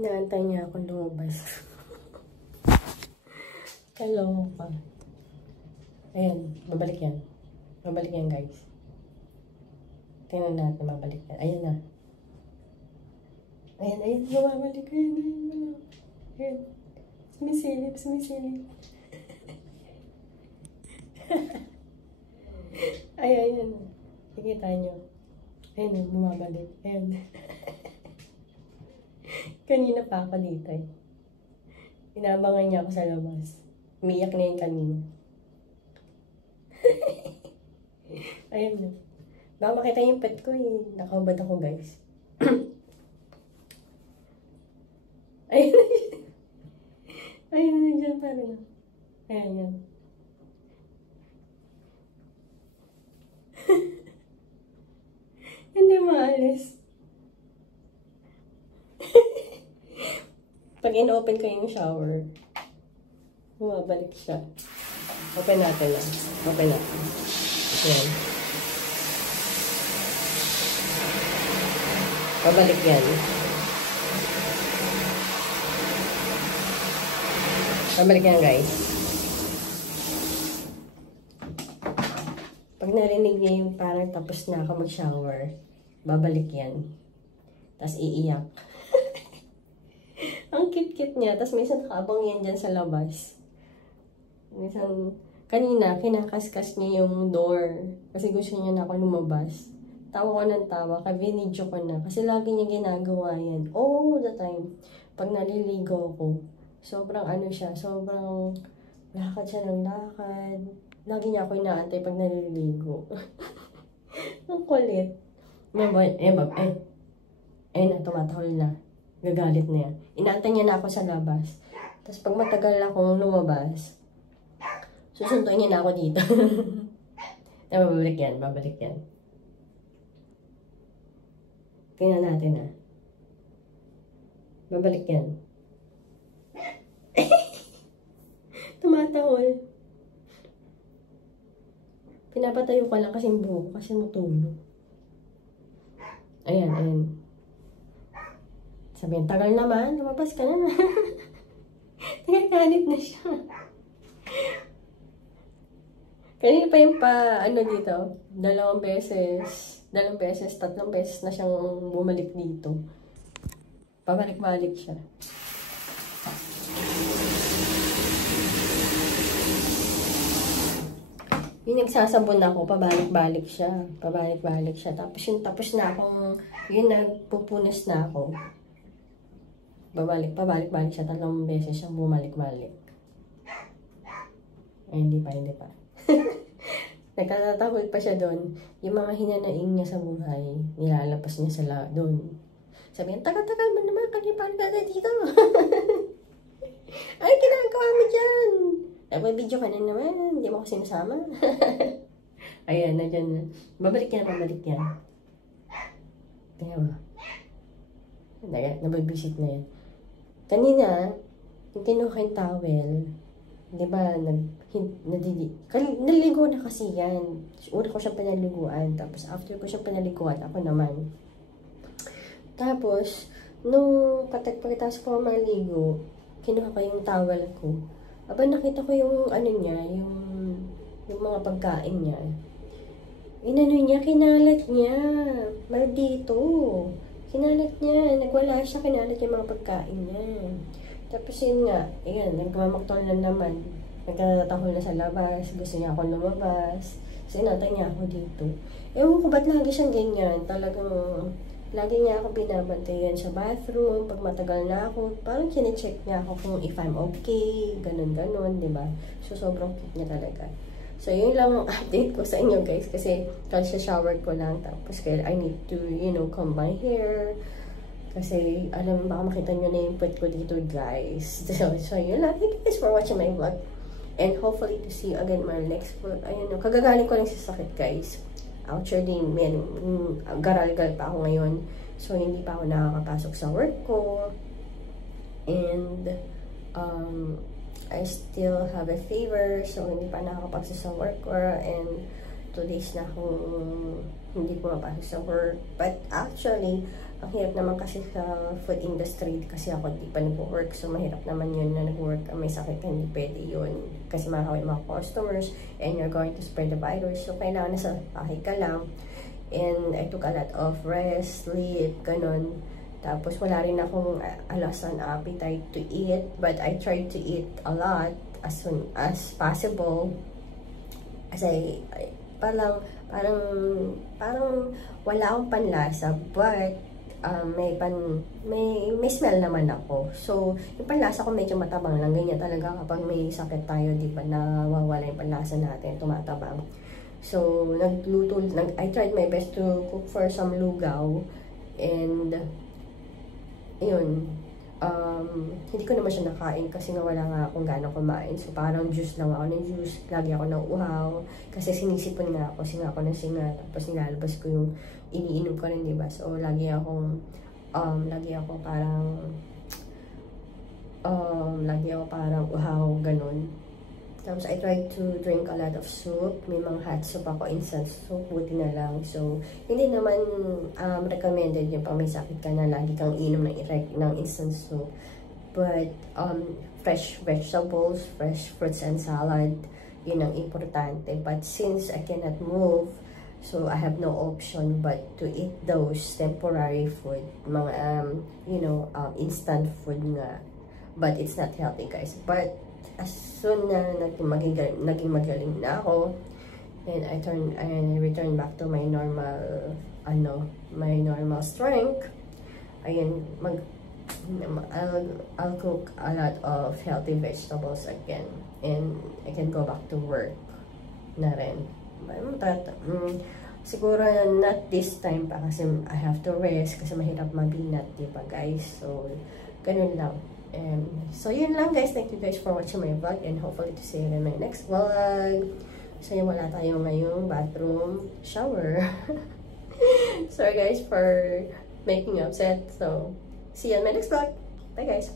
Inaantay niya ako lumabas. Kaloka. Ayan, babalik yan. Babalik yan, guys. Tingnan natin, babalik yan. Ayan na. Ayan, ayan, babalik. Ayan, ayan, ayan. Sumisilip, sumisilip. Ayan, ayan. Nakikita nyo. Ayan, bumabalik. Ayan. Kanina pa ako dito eh. Inabangan niya ako sa labas. Umiyak na yung kanina. Ayan na. Baka makita yung pet ko eh. Nakahubad ako guys. Ayan na siya. Ayan na dyan pa rin. Ayan yan. Hindi maalis. Pag in-open ko yung shower, bumabalik siya. Open natin lang. Open natin. Ayan. Babalik yan. Babalik yan guys. Pag narinig niya yung parang tapos na ako mag-shower, babalik yan. Tapos iiyak. Ang cute-cute niya. Tapos minsan nakaabang yan dyan sa labas. Minsan, kanina, kinakaskas niya yung door. Kasi gusto niya na ako lumabas. Tawa ko ng tawa. Ka-video ko na. Kasi lagi niya ginagawa yan. All the time. Pag naliligo ako, sobrang ano siya. Sobrang lakad siya ng lakad. Lagi niya ako inaantay pag naliligo. Ang kulit. Na, tumatahol na. Gagalit na yan. Inaantay niya na ako sa labas. Tapos pag matagal akong lumabas, susunduin niya na ako dito. Babalik yan, babalik yan. Tingnan natin ah. Babalik yan. Tumatahol. Pinapatayo ko lang kasi yung buhok kasi matulog. Ayan, ayan. Sabihin, tagal naman, lumabas ka na. Nagagalit na siya. Kanina pa yung dito, dalawang beses, tatlong beses na siyang bumalik dito. Pabalik-balik siya. Yung nagsasabon ako, pabalik-balik siya. Pabalik-balik siya. Tapos yung tapos na akong, yun nagpupunas na ako. Pabalik-balik siya. 3 beses siyang bumalik-balik. Ay, hindi pa. Nagtatatahol pa siya doon. Yung mga hinanaing niya sa buhay, nilalapas niya sa doon. Sabihin, tagal-tagal mo naman, kanipal ka na dito. Ay, ginagawa mo dyan. Nagpa-video ka na naman, hindi mo ako sinasama. Ayan, na dyan na. Babalik yan. Tingnan mo. Nababisit na yan. Kanina, yung kinuha yung towel, di ba, naligo na kasi yan. Una ko siyang pinaliguan, tapos after ko siyang pinaliguan, ako naman. Tapos, nung pagkatapos ko maligo, kinuha ko yung towel ko. Aba, nakita ko yung niya, yung mga pagkain niya. Kinalat niya. Maldito. Kinalat niya. Nagwala siya, kinalat yung mga pagkain niya. Tapos yun nga, ayan, nagmamaktol na naman. Nagtatahol na sa labas. Gusto niya ako lumabas. Sinatay niya ako dito. Ewan ko ba't lagi siyang ganyan. Talagang, lagi niya ako binabantayan sa bathroom. Pag matagal na ako, parang chinecheck niya ako kung if I'm okay. Ganon, diba? So, sobrang cute niya talaga. So, yun lang ang update ko sa inyo, guys. Kasi, shower ko lang. Tapos, I need to, comb my hair. Kasi, baka makita nyo na yung put ko dito, guys. So yun lang. Thank you guys for watching my vlog. And hopefully to see you again my next vlog. Ayun, kagagaling ko lang sa sakit, guys. Actually, garal-gal pa ako ngayon. So, hindi pa ako nakakapasok sa work ko. And, I still have a fever. So, hindi pa nakakapasok sa work ko. And, 2 days na akong hindi pumapasok sa work. But, actually, Ang hirap naman kasi sa food industry kasi ako di pa nag-work. So, mahirap naman yun na nag-work. May sakit ka, hindi pwede yun. Kasi makakawin mga customers and you're going to spread the virus. So, kailangan nasa bahay ka lang. And I took a lot of rest, sleep, ganun. Tapos, wala rin akong alasan appetite to eat. But I tried to eat a lot as soon as possible. Kasi, parang wala akong panlasa. But, may smell naman ako. So, yung panlasa ko medyo matabang lang. Ganyan talaga kapag may sakit tayo, di ba, nawawala yung panlasa natin, tumatabang. So, I tried my best to cook for some lugaw. And, yun, hindi ko naman siya nakain kasi nga wala nga akong gana kumain. So, parang juice lang ako ng juice. Lagi ako nauuhaw. Kasi sinisipon nga ako, singa ako ng singa. Tapos nilalabas ko yung iniinom ko rin, diba? So, lagi ako parang uhaw, ganun. Tapos, I tried to drink a lot of soup. May mga hot soup ako, instant soup, buti na lang. So, hindi naman recommended yung pang may sakit ka na lagi kang inom ng instant soup. But, fresh vegetables, fresh fruits and salad, yun ang importante. But since I cannot move, so I have no option but to eat those temporary food, mga, instant food nga. But it's not healthy, guys. But, as soon na naging magaling na ako, and I return back to my normal, my normal strength, ayun, I'll cook a lot of healthy vegetables again, and I can go back to work na rin. Siguro not this time pa kasi I have to rest kasi mahirap mabinat, diba guys? So, ganun lang. So, yun lang guys. Thank you guys for watching my vlog and hopefully to see you in my next vlog. So, yun, wala tayo ngayong bathroom shower. Sorry guys for making upset. So, see you in my next vlog. Bye guys.